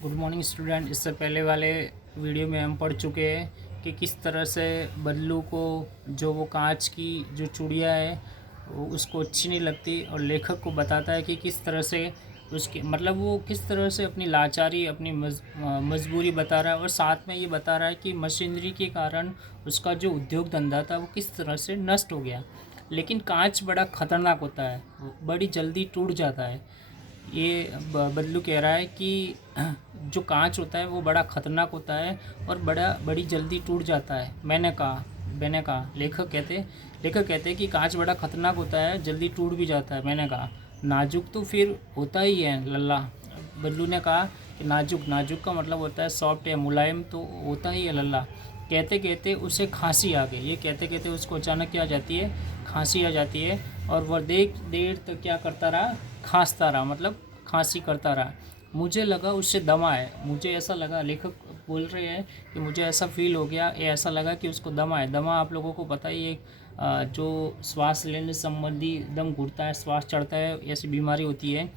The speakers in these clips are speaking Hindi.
Good morning student. इससे पहले वाले वीडियो में हम पढ़ चुके हैं कि किस तरह से बल्लू को जो वो कांच की जो चूड़ियाँ है वो उसको अच्छी नहीं लगती, और लेखक को बताता है कि किस तरह से उसकी मतलब वो किस तरह से अपनी लाचारी अपनी मजबूरी बता रहा है, और साथ में ये बता रहा है कि मशीनरी के कारण उसका जो उद्योग धंधा था वो किस तरह से नष्ट हो गया। लेकिन कांच बड़ा ख़तरनाक होता है, बड़ी जल्दी टूट जाता है। ये बल्लू कह रहा है कि जो कांच होता है वो बड़ा ख़तरनाक होता है और बड़ी जल्दी टूट जाता है। मैंने कहा लेखक कहते हैं कि कांच बड़ा ख़तरनाक होता है, जल्दी टूट भी जाता है। मैंने कहा नाजुक तो फिर होता ही है लल्ला। बल्लू ने कहा कि नाजुक नाजुक का मतलब होता है सॉफ्ट या मुलायम, तो होता ही है लल्ला। कहते कहते उसे खांसी आ गई। ये कहते कहते उसको अचानक क्या आ जाती है, खांसी आ जाती है। और वह देर तक क्या करता रहा, खांसता रहा, मतलब खांसी करता रहा। मुझे लगा उससे दमा है, मुझे ऐसा लगा, लेखक बोल रहे हैं कि मुझे ऐसा फील हो गया, ये ऐसा लगा कि उसको दमा है। दमा आप लोगों को पता ही है, जो श्वास लेने संबंधी दम घुटता है, श्वास चढ़ता है, ऐसी बीमारी होती है।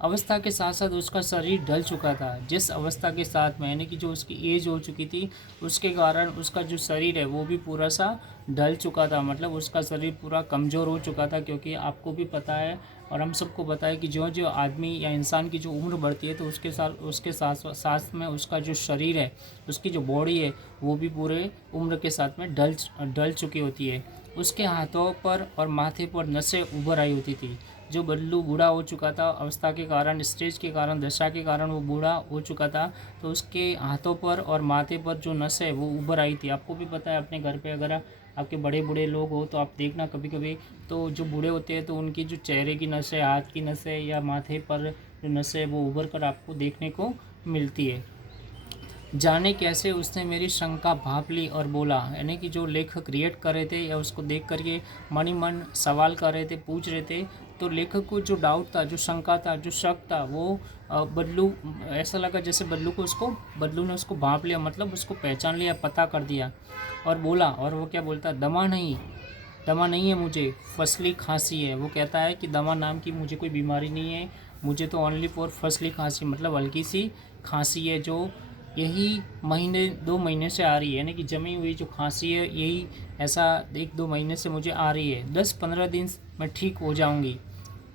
अवस्था के साथ साथ उसका शरीर ढल चुका था। जिस अवस्था के साथ में यानी कि जो उसकी एज हो चुकी थी, उसके कारण उसका जो शरीर है वो भी पूरा सा ढल चुका था, मतलब उसका शरीर पूरा कमज़ोर हो चुका था। क्योंकि आपको भी पता है और हम सबको पता है कि जो जो आदमी या इंसान की जो उम्र बढ़ती है तो उसके साथ साथ में उसका जो शरीर है, उसकी जो बॉडी है वो भी पूरे उम्र के साथ में ढल चुकी होती है। उसके हाथों पर और माथे पर नसें उभर आई होती थी। जो बल्लू बूढ़ा हो चुका था, अवस्था के कारण, स्टेज के कारण, दशा के कारण वो बूढ़ा हो चुका था, तो उसके हाथों पर और माथे पर जो नसें वो उभर आई थी। आपको भी पता है, अपने घर पे अगर आपके बड़े बूढ़े लोग हो तो आप देखना कभी कभी, तो जो बूढ़े होते हैं तो उनकी जो चेहरे की नसें, हाथ की नसें या माथे पर जो नसें वो उभर कर आपको देखने को मिलती है। जाने कैसे उसने मेरी शंका भांप ली और बोला, यानी कि जो लेखक रिएक्ट कर रहे थे या उसको देख करके मन ही मन सवाल कर रहे थे, पूछ रहे थे, तो लेखक को जो डाउट था, जो शंका था, जो शक था, वो बल्लू, ऐसा लगा जैसे बल्लू ने उसको भांप लिया, मतलब उसको पहचान लिया, पता कर दिया। और बोला, और वो क्या बोलता, दमा नहीं है मुझे, फसली खांसी है। वो कहता है कि दमा नाम की मुझे कोई बीमारी नहीं है, मुझे तो ओनली फॉर फसली खांसी, मतलब हल्की सी खांसी है, जो यही महीने 2 महीने से आ रही है, यानी कि जमी हुई जो खांसी है यही ऐसा 1-2 महीने से मुझे आ रही है। 10-15 दिन मैं ठीक हो जाऊंगी।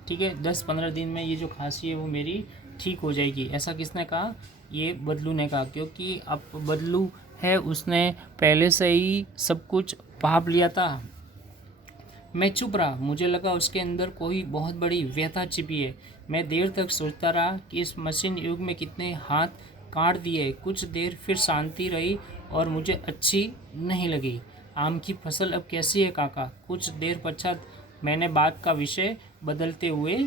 ठीक है, 10-15 दिन में ये जो खांसी है वो मेरी ठीक हो जाएगी। ऐसा किसने कहा, ये बदलू ने कहा। क्योंकि अब बदलू है, उसने पहले से ही सब कुछ भाप लिया था। मैं चुप रहा, मुझे लगा उसके अंदर कोई बहुत बड़ी व्यथा छिपी है। मैं देर तक सोचता रहा कि इस मशीन युग में कितने हाथ काट दिए। कुछ देर फिर शांति रही और मुझे अच्छी नहीं लगी। आम की फसल अब कैसी है काका? कुछ देर पश्चात मैंने बात का विषय बदलते हुए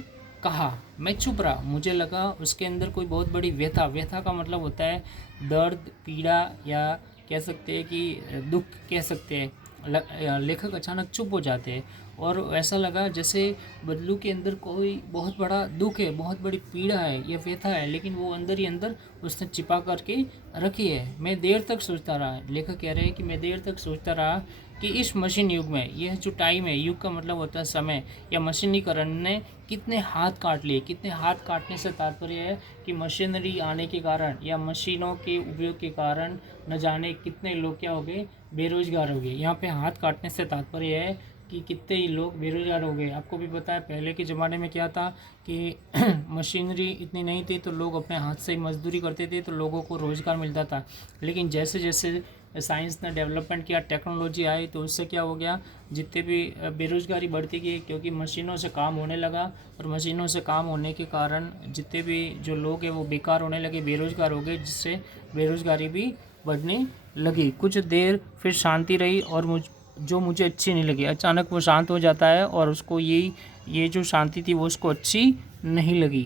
कहा। मैं चुप रहा, मुझे लगा उसके अंदर कोई बहुत बड़ी व्यथा, व्यथा का मतलब होता है दर्द, पीड़ा, या कह सकते हैं कि दुख कह सकते हैं। लेखक अचानक चुप हो जाते हैं और ऐसा लगा जैसे बदलू के अंदर कोई बहुत बड़ा दुख है, बहुत बड़ी पीड़ा है या व्यथा है, लेकिन वो अंदर ही अंदर उसने छिपा करके रखी है। मैं देर तक सोचता रहा, लेखक कह रहे हैं कि मैं देर तक सोचता रहा कि इस मशीन युग में, यह जो टाइम है, युग का मतलब होता है समय, या मशीनीकरण ने कितने हाथ काट लिए। कितने हाथ काटने से तात्पर्य है कि मशीनरी आने के कारण या मशीनों के उपयोग के कारण न जाने कितने लोग क्या हो गए, बेरोजगार हो गए। यहाँ पे हाथ काटने से तात्पर्य है कि कितने ही लोग बेरोजगार हो गए। आपको भी पता है पहले के ज़माने में क्या था कि मशीनरी इतनी नहीं थी, तो लोग अपने हाथ से ही मजदूरी करते थे, तो लोगों को रोज़गार मिलता था। लेकिन जैसे जैसे साइंस ने डेवलपमेंट किया, टेक्नोलॉजी आई, तो उससे क्या हो गया, जितने भी बेरोज़गारी बढ़ती गई, क्योंकि मशीनों से काम होने लगा, और मशीनों से काम होने के कारण जितने भी जो लोग हैं वो बेकार होने लगे, बेरोज़गार हो गए, जिससे बेरोज़गारी भी बढ़ने लगी। कुछ देर फिर शांति रही और मुझे अच्छी नहीं लगी। अचानक वो शांत हो जाता है और उसको ये जो शांति थी वो उसको अच्छी नहीं लगी।